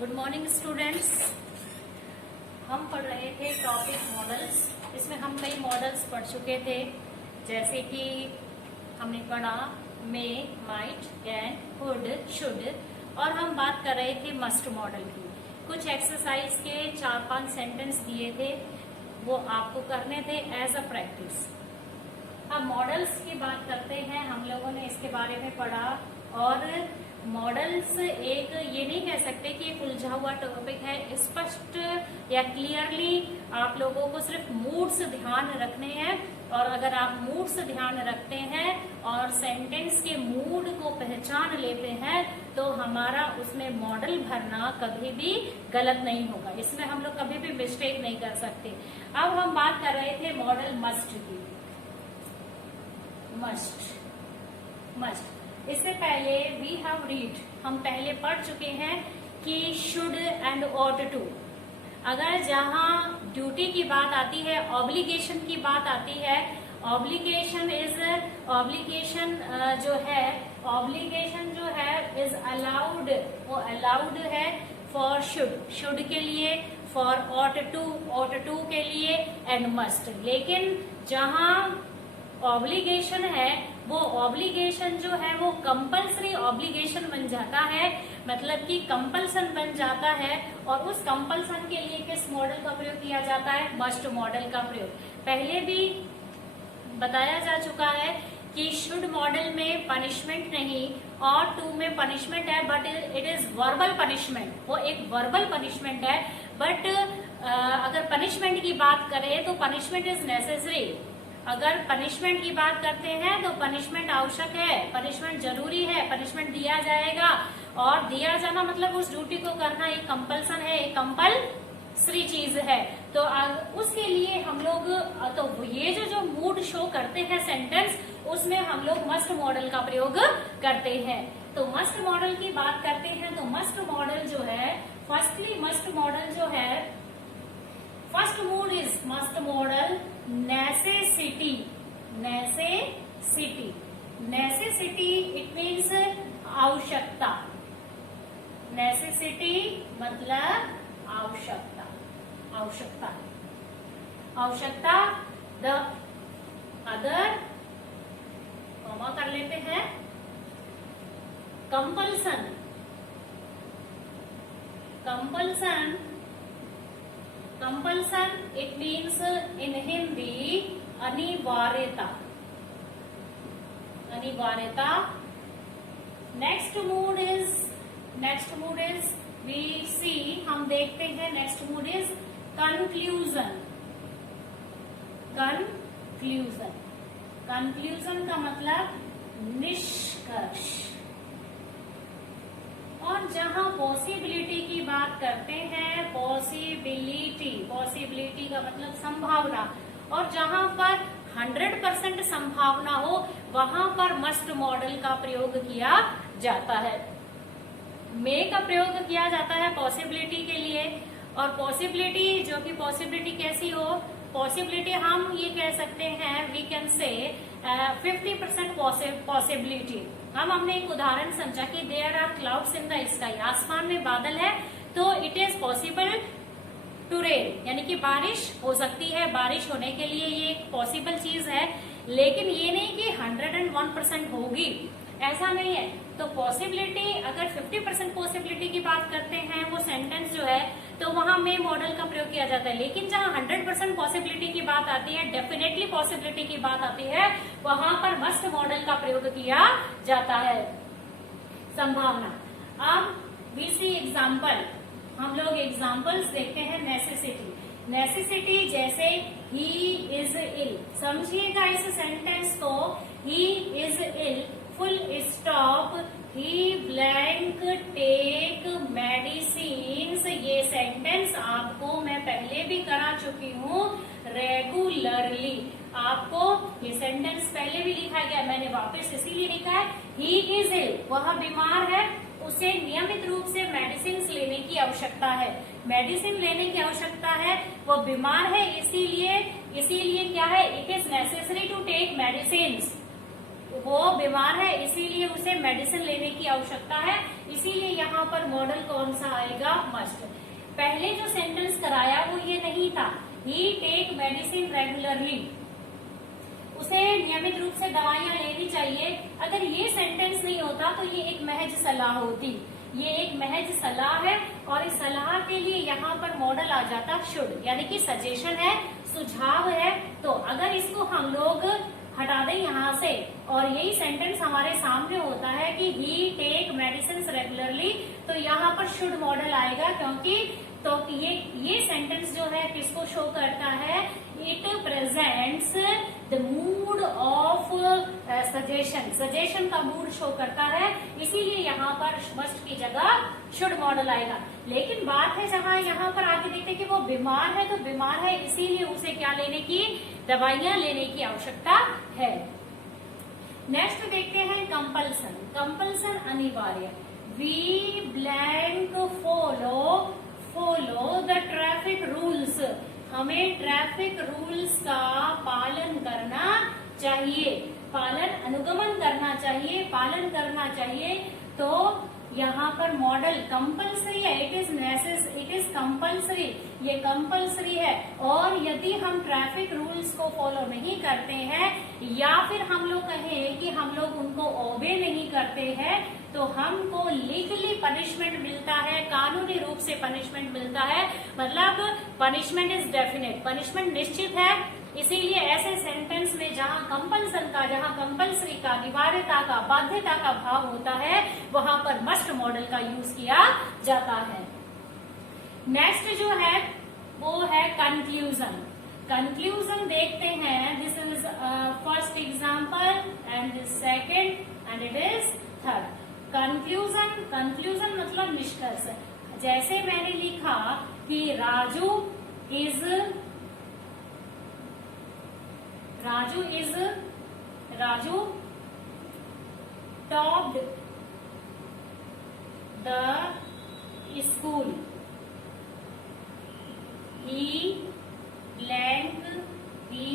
Good morning students. हम पढ़ रहे थे टॉपिक मॉडल्स। इसमें हम कई मॉडल्स पढ़ चुके थे, जैसे कि हमने पढ़ा मे, माइट, कैन, कुड, शुड, और हम बात कर रहे थे मस्ट मॉडल की। कुछ एक्सरसाइज के 4-5 सेंटेंस दिए थे, वो आपको करने थे एज अ प्रैक्टिस। अब मॉडल्स की बात करते हैं। हम लोगों ने इसके बारे में पढ़ा, और मॉडल्स एक ये नहीं कह सकते कि एक उलझा हुआ टॉपिक है। स्पष्ट या क्लियरली आप लोगों को सिर्फ मूड्स ध्यान रखने हैं, और अगर आप मूड्स ध्यान रखते हैं और सेंटेंस के मूड को पहचान लेते हैं तो हमारा उसमें मॉडल भरना कभी भी गलत नहीं होगा। इसमें हम लोग कभी भी मिस्टेक नहीं कर सकते। अब हम बात कर रहे थे मॉडल मस्ट की। मस्ट इससे पहले वी हैव रीड, हम पहले पढ़ चुके हैं कि शुड एंड ऑट टू। अगर जहां ड्यूटी की बात आती है, ऑब्लिगेशन की बात आती है, ऑब्लिगेशन जो है इज अलाउड, वो अलाउड है फॉर शुड के लिए, फॉर ऑट टू के लिए, एंड मस्ट। लेकिन जहां ऑब्लिगेशन है, वो ऑब्लिगेशन जो है वो कंपल्सरी ऑब्लिगेशन बन जाता है, मतलब कि कंपल्सन बन जाता है। और उस कंपल्सन के लिए किस मॉडल का प्रयोग किया जाता है? मस्ट मॉडल का प्रयोग। पहले भी बताया जा चुका है कि शुड मॉडल में पनिशमेंट नहीं, और टू में पनिशमेंट है, but it is verbal punishment. वो एक वर्बल पनिशमेंट है, बट अगर पनिशमेंट की बात करें तो पनिशमेंट इज नेसेसरी। अगर पनिशमेंट की बात करते हैं तो पनिशमेंट आवश्यक है, पनिशमेंट जरूरी है, पनिशमेंट दिया जाएगा। और दिया जाना मतलब उस ड्यूटी को करना एक कंपल्सन है, एक कंपल्सरी चीज है। तो उसके लिए हम लोग तो ये जो मूड शो करते हैं सेंटेंस, उसमें हम लोग मस्ट मॉडल का प्रयोग करते हैं। तो मस्ट मॉडल की बात करते हैं तो मस्ट मॉडल जो है, फर्स्टली मस्ट मॉडल जो है, first mood is must model necessity. It means आवश्यकता। नेसेसिटी मतलब आवश्यकता। द अदर कॉमा कर लेते हैं, compulsion it means in Hindi अनिवार्यता। Next mood is we see, हम देखते हैं, नेक्स्ट मूड इज कंक्लूजन का मतलब निष्कर्ष। और जहां पॉसिबिलिटी की बात करते हैं, पॉसिबिलिटी का मतलब संभावना, और जहां पर 100% संभावना हो वहां पर मस्ट मॉडल का प्रयोग किया जाता है। मे का प्रयोग किया जाता है पॉसिबिलिटी के लिए, और पॉसिबिलिटी जो कि पॉसिबिलिटी कैसी हो, पॉसिबिलिटी हम ये कह सकते हैं, वी कैन से 50% पॉसिबिलिटी। हमने एक उदाहरण समझा कि there are clouds in the sky, आसमान में बादल है तो it is possible to rain, यानी कि बारिश हो सकती है। बारिश होने के लिए ये एक पॉसिबल चीज है, लेकिन ये नहीं कि 101% होगी, ऐसा नहीं है। तो पॉसिबिलिटी, अगर 50% पॉसिबिलिटी की बात करते हैं वो सेंटेंस जो है, तो वहां में मॉडल का प्रयोग किया जाता है। लेकिन जहां 100% पॉसिबिलिटी की बात आती है, डेफिनेटली पॉसिबिलिटी की बात आती है, वहां पर मस्ट मॉडल का प्रयोग किया जाता है, संभावना। अब वी सी एग्जाम्पल, हम लोग एग्जाम्पल्स देखते हैं। नेसेसिटी जैसे ही इज इल, समझिएगा इस सेंटेंस को, he is ill, full stop, he blank take medicines. ये सेंटेंस आपको मैं पहले भी करा चुकी हूँ रेगुलरली। आपको ये सेंटेंस पहले भी लिखा गया, मैंने वापस इसीलिए लिखा है। ही इज इल, वह बीमार है, उसे नियमित रूप से मेडिसिन लेने की आवश्यकता है। मेडिसिन लेने की आवश्यकता है, वो बीमार है, इसीलिए क्या है, it is necessary to take medicine. वो बीमार है इसीलिए उसे मेडिसिन लेने की आवश्यकता है, इसीलिए यहाँ पर मॉडल कौन सा आएगा, मस्ट। पहले जो सेंटेंस कराया वो ये नहीं था, ही टेक मेडिसिन रेगुलरली, उसे नियमित रूप से दवाइयां लेनी चाहिए। अगर ये सेंटेंस नहीं होता तो ये एक महज सलाह होती, ये एक महज सलाह है और इस सलाह के लिए यहाँ पर मॉडल आ जाता शुड, यानी कि सजेशन है, सुझाव है। तो अगर इसको हम लोग हटा दें यहाँ से और यही सेंटेंस हमारे सामने होता है कि ही टेक मेडिसिन रेगुलरली, तो यहाँ पर शुड मॉडल आएगा, क्योंकि तो ये सेंटेंस जो है किसको शो करता है, it presents the mood off suggestion, suggestion का मूड शो करता है, इसीलिए यहाँ पर मस्ट की जगह शुड मॉडल आएगा। लेकिन बात है जहाँ यहाँ पर आगे देखते कि वो बीमार है, तो बीमार है इसीलिए उसे क्या लेने की, दवाइयां लेने की आवश्यकता है। नेक्स्ट देखते हैं कंपल्सन, कंपल्सन अनिवार्य, we blank follow the traffic rules, हमें ट्रैफिक रूल्स का पालन करना चाहिए, पालन अनुगमन करना चाहिए, पालन करना चाहिए। तो यहाँ पर मॉडल कंपल्सरी है, इट इज कंपल्सरी, ये कंपल्सरी है। और यदि हम ट्रैफिक रूल्स को फॉलो नहीं करते हैं या फिर हम लोग कहें कि हम लोग उनको ओबे नहीं करते हैं, तो हमको लीगली पनिशमेंट मिलता है, कानूनी रूप से पनिशमेंट मिलता है, मतलब पनिशमेंट इज डेफिनेट, पनिशमेंट निश्चित है। इसीलिए ऐसे सेंटेंस में जहाँ कंपल्सन का, जहाँ कंपल्सरी का, अनिवार्यता का, बाध्यता का भाव होता है, वहां पर मस्ट मॉडल का यूज किया जाता है। नेक्स्ट जो है वो है कंक्लूजन, कंक्लूजन देखते हैं, this is first example and second and it is third. Conclusion, conclusion मतलब निष्कर्ष। जैसे मैंने लिखा कि Raju topped the school, he blank be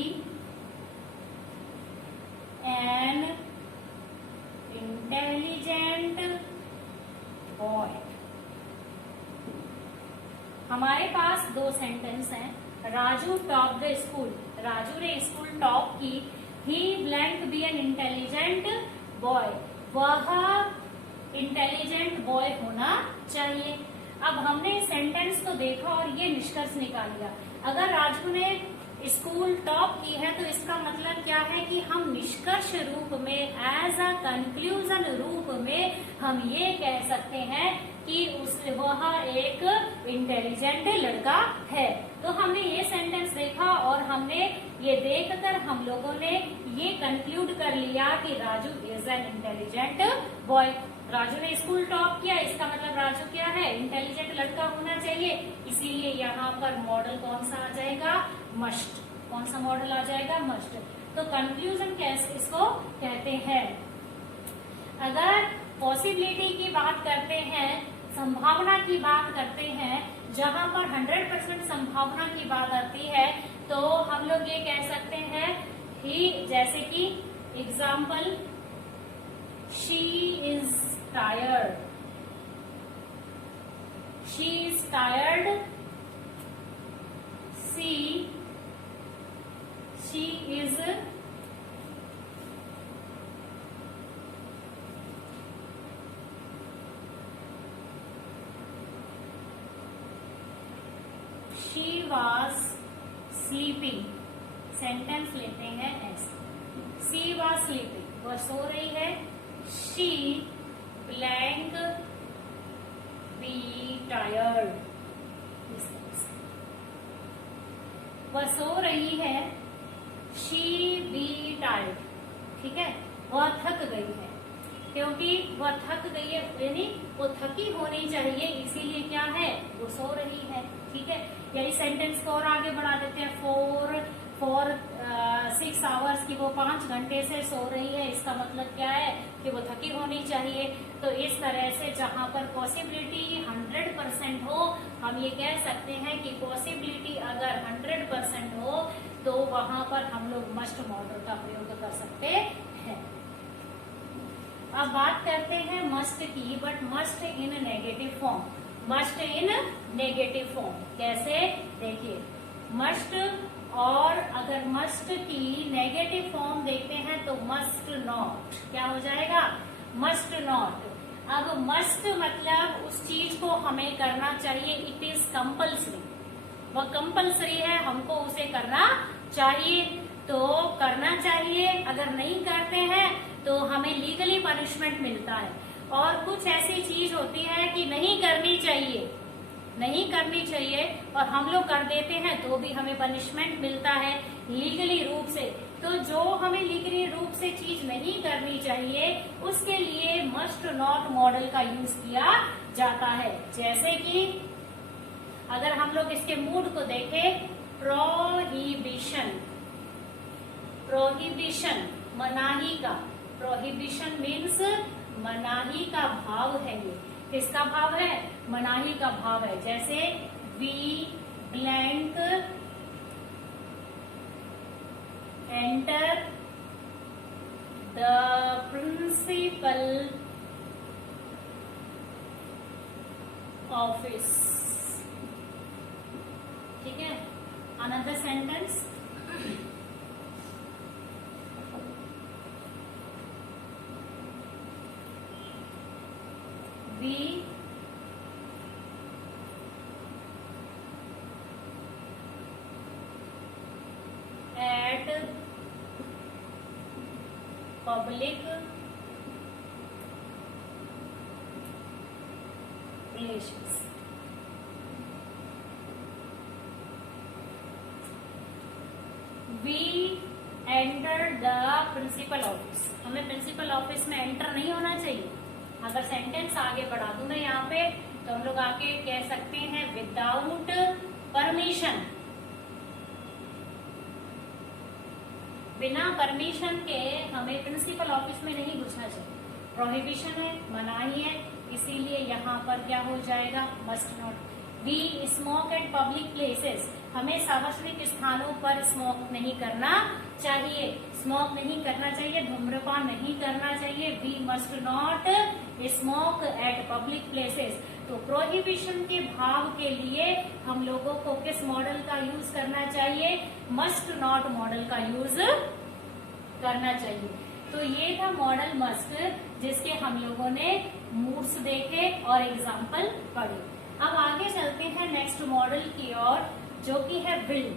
an intelligent boy। हमारे पास दो सेंटेंस हैं, Raju top the school, Raju ने स्कूल टॉप की, he blank be an intelligent boy, वह इंटेलिजेंट बॉय होना चाहिए। अब हमने इस सेंटेंस को देखा और ये निष्कर्ष निकाल लिया, अगर राजू ने स्कूल टॉप की है तो इसका मतलब क्या है कि हम निष्कर्ष रूप में, एज अ कंक्लूजन रूप में हम ये कह सकते हैं कि वह एक इंटेलिजेंट लड़का है। तो हमने ये सेंटेंस देखा और हमने ये देखकर हम लोगों ने ये कंक्लूड कर लिया कि Raju is an intelligent boy. Raju ने स्कूल टॉप किया, इसका मतलब राजू क्या है, इंटेलिजेंट लड़का होना चाहिए। इसीलिए यहाँ पर मॉडल कौन सा आ जाएगा, मस्ट। कौन सा मॉडल आ जाएगा, मस्ट। तो कंक्लूजन कैसे इसको कहते हैं। अगर पॉसिबिलिटी की बात करते हैं, संभावना की बात करते हैं, जहां पर 100% संभावना की बात आती है, तो हम लोग ये कह सकते हैं कि जैसे कि example, she is tired, she is tired, she is she was sleeping। Sentence लेते हैं ऐसे, she was sleeping, वह सो रही है, she blank be tired, वह सो रही है, she be tired, ठीक है, वह थक गई है, क्योंकि वह थक गई है यानी वो थकी होनी चाहिए, इसीलिए क्या है, वो सो रही है, ठीक है। यही सेंटेंस को और आगे बढ़ा देते हैं, फॉर 6 आवर्स की वो 5 घंटे से सो रही है, इसका मतलब क्या है कि वो थकी होनी चाहिए। तो इस तरह से जहां पर पॉसिबिलिटी 100% हो, हम ये कह सकते हैं कि पॉसिबिलिटी अगर 100% हो तो वहां पर हम लोग मस्ट मॉडल का प्रयोग कर सकते हैं। अब बात करते हैं मस्ट की, but must in negative form. Must in negative form कैसे, देखिए मस्ट, और अगर मस्ट की नेगेटिव फॉर्म देखते हैं तो मस्ट नॉट, क्या हो जाएगा, मस्ट नॉट। अब मस्ट मतलब उस चीज को हमें करना चाहिए, इट इज कंपल्सरी, वह कंपल्सरी है, हमको उसे करना चाहिए, तो करना चाहिए। अगर नहीं करते हैं तो हमें लीगली पनिशमेंट मिलता है। और कुछ ऐसी चीज होती है कि नहीं करनी चाहिए, नहीं करनी चाहिए और हम लोग कर देते हैं तो भी हमें पनिशमेंट मिलता है लीगली रूप से। तो जो हमें लीगली रूप से चीज नहीं करनी चाहिए उसके लिए मस्ट नॉट मॉडल का यूज किया जाता है। जैसे कि अगर हम लोग इसके मूड को देखें, प्रोहिबिशन, प्रोहिबिशन मनाही का, प्रोहिबिशन मीन्स मनाही का भाव है, ये किसका भाव है, मनाही का भाव है। जैसे we blank enter the principal office, ठीक है। Another sentence, we at public places, we enter the principal office, हमें प्रिंसिपल ऑफिस में एंटर नहीं होना चाहिए। अगर सेंटेंस आगे बढ़ा दूं मैं यहाँ पे तो हम लोग आगे कह सकते हैं विदाउट परमिशन, बिना परमिशन के हमें प्रिंसिपल ऑफिस में नहीं घुसना चाहिए। प्रोहिबिशन है, मनाही है, इसीलिए यहाँ पर क्या हो जाएगा, must not. We smoke at public places, हमें सार्वजनिक स्थानों पर स्मोक नहीं करना चाहिए, स्मोक नहीं करना चाहिए, धूम्रपान नहीं करना चाहिए। We must not smoke at public places. तो प्रोहिबिशन के भाव के लिए हम लोगों को किस मॉडल का यूज करना चाहिए, मस्ट नॉट मॉडल का यूज करना चाहिए। तो ये था मॉडल मस्ट, जिसके हम लोगों ने मूड्स देखे और एग्जाम्पल पढ़े। अब आगे चलते हैं नेक्स्ट मॉडल की ओर, जो कि है विल।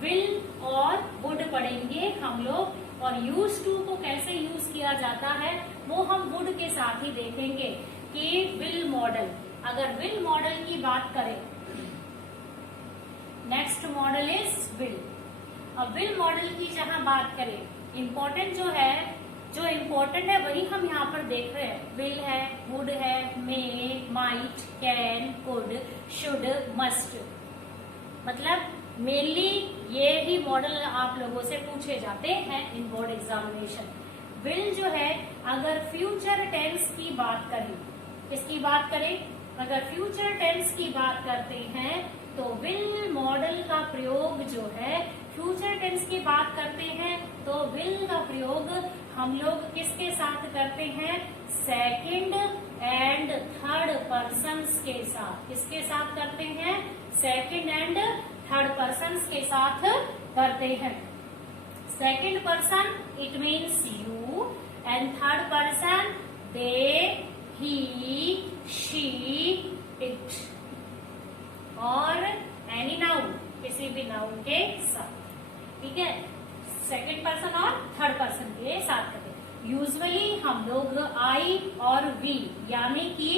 विल और वुड पढ़ेंगे हम लोग, और यूज टू को कैसे यूज किया जाता है वो हम वुड के साथ ही देखेंगे कि विल मॉडल। अगर विल मॉडल की बात करें, नेक्स्ट मॉडल इज विल। अब विल मॉडल की जहां बात करें, इम्पोर्टेंट जो है, जो इम्पोर्टेंट है वही हम यहाँ पर देख रहे हैं। विल है, वुड है, may, might, can, could, should, must, मतलब मेनली ये ही मॉडल आप लोगों से पूछे जाते हैं इन बोर्ड एग्जामिनेशन। विल जो है, अगर फ्यूचर टेंस की बात करें, किसकी बात करें, अगर फ्यूचर टेंस की बात करते हैं तो विल मॉडल का प्रयोग जो है, फ्यूचर टेंस की बात करते हैं तो विल का प्रयोग हम लोग किसके साथ करते हैं, सेकंड एंड थर्ड पर्सन्स के साथ। किसके साथ करते हैं, सेकंड एंड थर्ड पर्सन्स के साथ करते हैं। Second person it means you, and third person they, he, she, it, और एनी नाउन, किसी भी नाउन के साथ, ठीक है। सेकंड पर्सन और थर्ड पर्सन के साथ करते हैं। यूजुअली हम लोग आई और वी यानी कि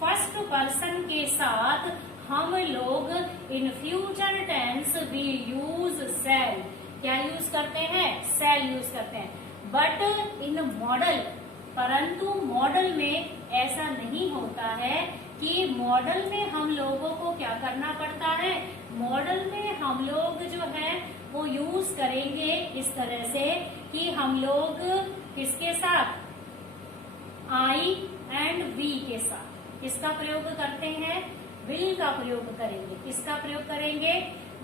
फर्स्ट पर्सन के साथ हम लोग in future tense we use shall, क्या यूज करते हैं, सेल यूज करते हैं। बट इन मॉडल, परंतु मॉडल में ऐसा नहीं होता है कि मॉडल में हम लोगों को क्या करना पड़ता है, मॉडल में हम लोग जो है वो यूज करेंगे इस तरह से कि हम लोग किसके साथ, आई एंड वी के साथ किसका प्रयोग करते हैं, विल का प्रयोग करेंगे। किसका प्रयोग करेंगे,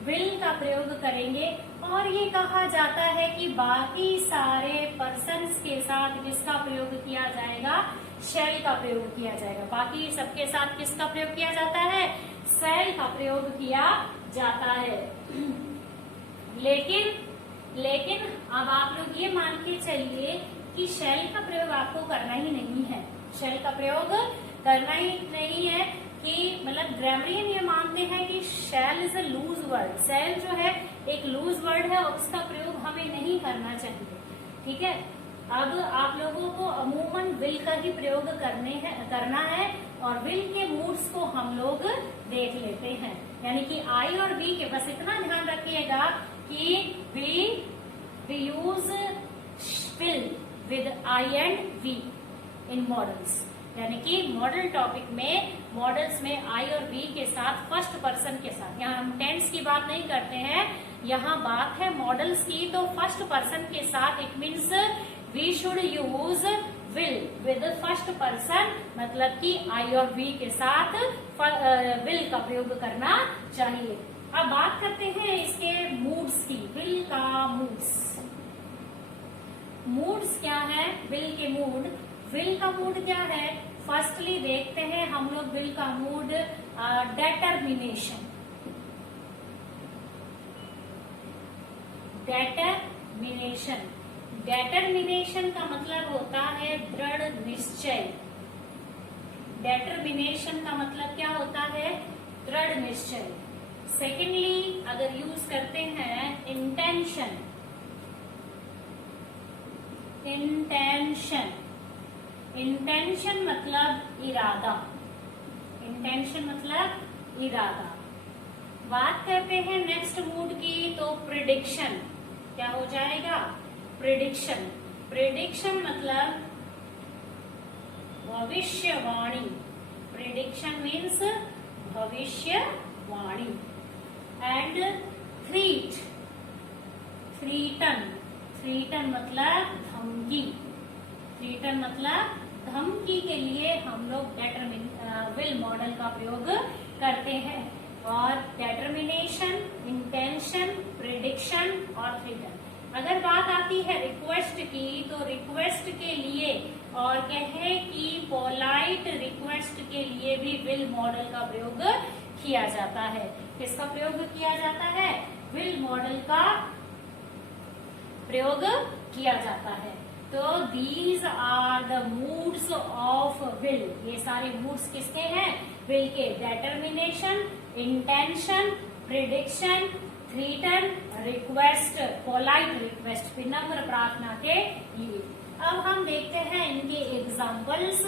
विल का प्रयोग करेंगे। और ये कहा जाता है कि बाकी सारे पर्सन्स के साथ किसका प्रयोग किया जाएगा, शैल का प्रयोग किया जाएगा। बाकी सबके साथ किसका प्रयोग किया जाता है, शैल का प्रयोग किया जाता है। लेकिन अब आप लोग ये मान के चलिए कि शैल का प्रयोग आपको करना ही नहीं है, शैल का प्रयोग करना ही नहीं है कि मतलब ग्रामरियन ये मानते हैं कि शैल इज अ लूज वर्ड, शैल जो है एक लूज वर्ड है और उसका प्रयोग हमें नहीं करना चाहिए। ठीक है, अब आप लोगों को अमूमन विल का ही प्रयोग करना है और विल के मूड्स को हम लोग देख लेते हैं। यानी कि आई और वी के बस इतना ध्यान रखिएगा कि we use will with I and we in modals. यानी कि मॉडल टॉपिक में, मॉडल्स में आई और वी के साथ फर्स्ट पर्सन के साथ, यहाँ हम टेंस की बात नहीं करते हैं, यहाँ बात है मॉडल्स की, तो फर्स्ट पर्सन के साथ it means we should use will with first person, मतलब कि आई और वी के साथ विल का प्रयोग करना चाहिए। अब बात करते हैं इसके मूड्स की, विल का मूड्स। मूड्स क्या है, विल के मूड, विल का मूड क्या है, फर्स्टली देखते हैं हम लोग विल का मूड डेटरमिनेशन। डेटरमिनेशन, डेटरमिनेशन का मतलब होता है दृढ़ निश्चय। डेटरमिनेशन का मतलब क्या होता है, दृढ़ निश्चय। सेकेंडली अगर यूज करते हैं इंटेंशन, इंटेंशन, इंटेंशन मतलब इरादा, इंटेंशन मतलब इरादा। बात करते हैं नेक्स्ट मूड की, तो प्रिडिक्शन, क्या हो जाएगा, प्रिडिक्शन। प्रिडिक्शन मतलब भविष्यवाणी, प्रिडिक्शन मीन्स भविष्यवाणी। एंड थ्रीट, थ्रीटन, थ्रीटन मतलब धमकी, थ्रीटन मतलब धमकी के लिए हम लोग विल मॉडल का प्रयोग करते हैं। और डेटरमिनेशन, इंटेंशन, प्रिडिक्शन और थ्रीटन। अगर बात आती है रिक्वेस्ट की, तो रिक्वेस्ट के लिए और कहे कि पोलाइट रिक्वेस्ट के लिए भी विल मॉडल का प्रयोग किया जाता है। किसका प्रयोग किया जाता है, विल मॉडल का प्रयोग किया जाता है। तो these are the moods of will, ये सारे मूड्स किसके हैं, विल के, determination, intention, prediction, threaten, request, polite request, विनम्र प्रार्थना के लिए। अब हम देखते हैं इनके एग्जाम्पल्स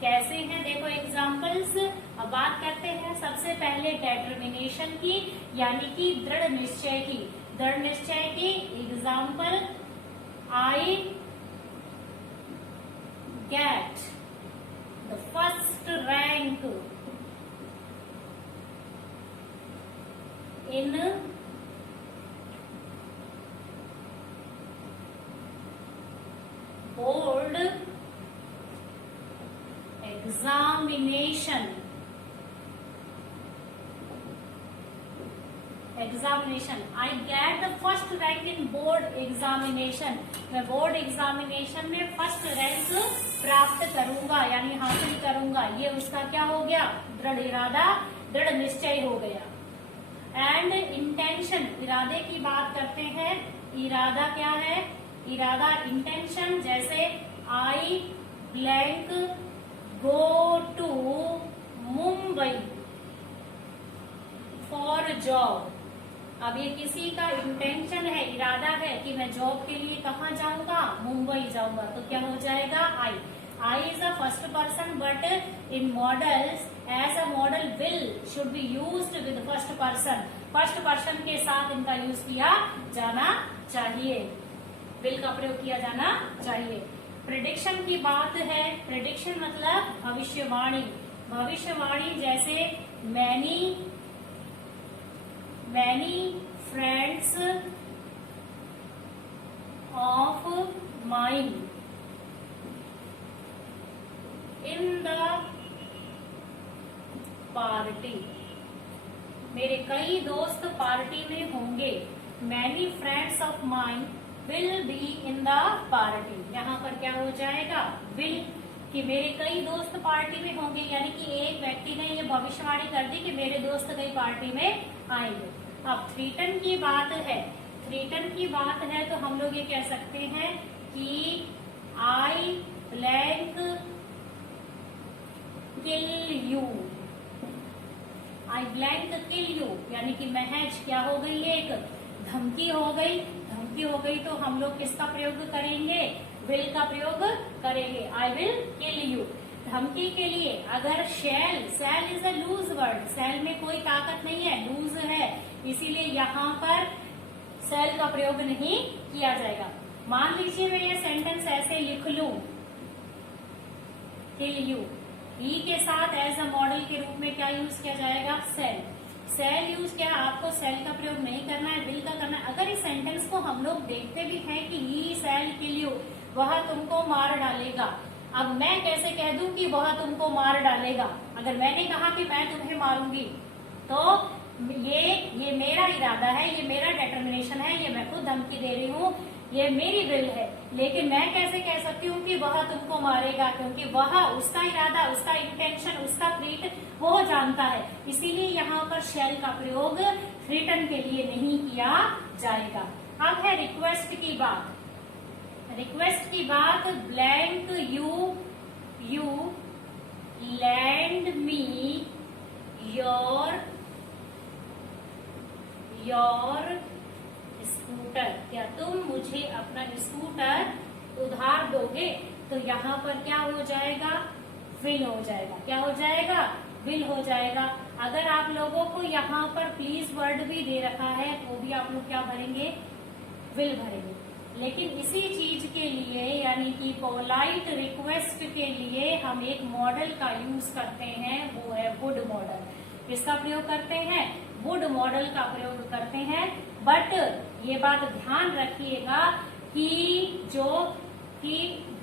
कैसे हैं। देखो एग्जाम्पल्स, अब बात करते हैं सबसे पहले डेटरमिनेशन की, यानी कि दृढ़ निश्चय की। दृढ़ निश्चय की example, I get the first rank in board examination, examination, I get the first rank in board examination, मैं बोर्ड एग्जामिनेशन में फर्स्ट रैंक प्राप्त करूंगा यानी हासिल करूंगा। ये उसका क्या हो गया, दृढ़ इरादा, दृढ़ निश्चय हो गया। एंड इंटेंशन, इरादे की बात करते हैं, इरादा क्या है, इरादा इंटेंशन, जैसे I blank go to Mumbai for job. अब ये किसी का इंटेंशन है, इरादा है कि मैं जॉब के लिए कहाँ जाऊंगा, मुंबई जाऊंगा, तो क्या हो जाएगा, I. I is a first person but in modals as a modal will should be used with first person, first person के साथ इनका यूज किया जाना चाहिए, विल का प्रयोग किया जाना चाहिए। प्रिडिक्शन की बात है, प्रिडिक्शन मतलब भविष्यवाणी, भविष्यवाणी, जैसे many friends of mine in the party, मेरे कई दोस्त पार्टी में होंगे। Many friends of mine will be in the party. यहाँ पर क्या हो जाएगा, विल, कि मेरे कई दोस्त पार्टी में होंगे, यानी कि एक व्यक्ति ने ये भविष्यवाणी कर दी कि मेरे दोस्त कई पार्टी में आएंगे। अब थ्रीटन की बात है, थ्रीटन की बात है तो हम लोग ये कह सकते हैं कि आई blank kill you, I blank kill you, यानी कि महज क्या हो गई, एक धमकी हो गई। धमकी हो गई तो हम लोग किसका प्रयोग करेंगे, विल का प्रयोग करेंगे, आई विल किल यू। धमकी के लिए अगर शैल, शैल इज अ लूज वर्ड, शैल में कोई ताकत नहीं है, लूज है, इसीलिए यहाँ पर शैल का प्रयोग नहीं किया जाएगा। मान लीजिए मैं ये सेंटेंस ऐसे लिख लूं, किल यू, ही के साथ एज अ मॉडल के रूप में क्या यूज किया जाएगा, सेल। सेल यूज किया, आपको सेल का प्रयोग नहीं करना है, विल का करना है। अगर इस सेंटेंस को हम लोग देखते भी हैं कि ही सेल किल यू, वह तुमको मार डालेगा। अब मैं कैसे कह दूं कि वह तुमको मार डालेगा, अगर मैंने कहा कि मैं तुम्हें मारूंगी तो ये मेरा इरादा है, ये मेरा डिटर्मिनेशन है, ये मैं खुद धमकी दे रही हूँ, ये मेरी विल है। लेकिन मैं कैसे कह सकती हूँ कि वह तुमको मारेगा, क्योंकि वह, उसका इरादा, उसका इंटेंशन, उसका थ्रेट वो जानता है। इसीलिए यहाँ पर शैल का प्रयोग थ्रेटन के लिए नहीं किया जाएगा। अब है रिक्वेस्ट की बात। रिक्वेस्ट की बात, blank you land me your scooter, क्या तुम मुझे अपना स्कूटर उधार दोगे। तो यहाँ पर क्या हो जाएगा, विल हो जाएगा। क्या हो जाएगा, विल हो जाएगा। अगर आप लोगों को यहाँ पर प्लीज वर्ड भी दे रखा है तो भी आप लोग क्या भरेंगे, विल भरेंगे। लेकिन इसी चीज के लिए, यानी कि पोलाइट रिक्वेस्ट के लिए हम एक मॉडल का यूज करते हैं, वो है वुड मॉडल। इसका प्रयोग करते हैं, वुड मॉडल का प्रयोग करते हैं। बट ये बात ध्यान रखिएगा कि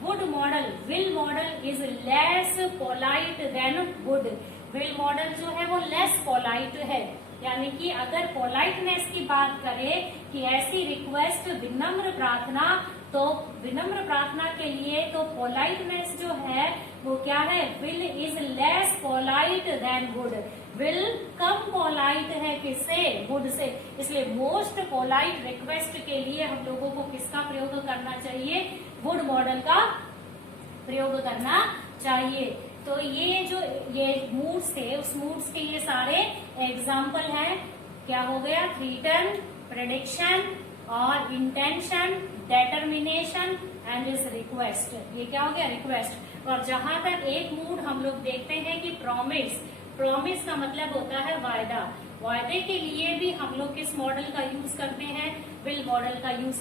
would modal, will modal is less polite than would. Will modal जो है वो लेस पोलाइट है, यानी कि अगर पोलाइटनेस की बात करें कि ऐसी रिक्वेस्ट, विनम्र प्रार्थना, तो विनम्र प्रार्थना के लिए तो पोलाइटनेस जो है वो क्या है, will is less polite than would. Will कम पोलाइट है किससे, वुड से। इसलिए मोस्ट पोलाइट रिक्वेस्ट के लिए हम लोगों को किसका प्रयोग करना चाहिए, वुड मॉडल का प्रयोग करना चाहिए। तो ये मूड्स थे, उस मूड्स के ये सारे एग्जाम्पल हैं। क्या हो गया, थ्रीटन, प्रेडिक्शन और intention, determination and is request. ये क्या हो गया, रिक्वेस्ट। और जहां तक एक मूड हम लोग देखते हैं कि प्रॉमिस, प्रॉमिस का मतलब होता है वायदा। वायदे के लिए भी हम लोग किस मॉडल का यूज करते हैं, विल मॉडल का यूज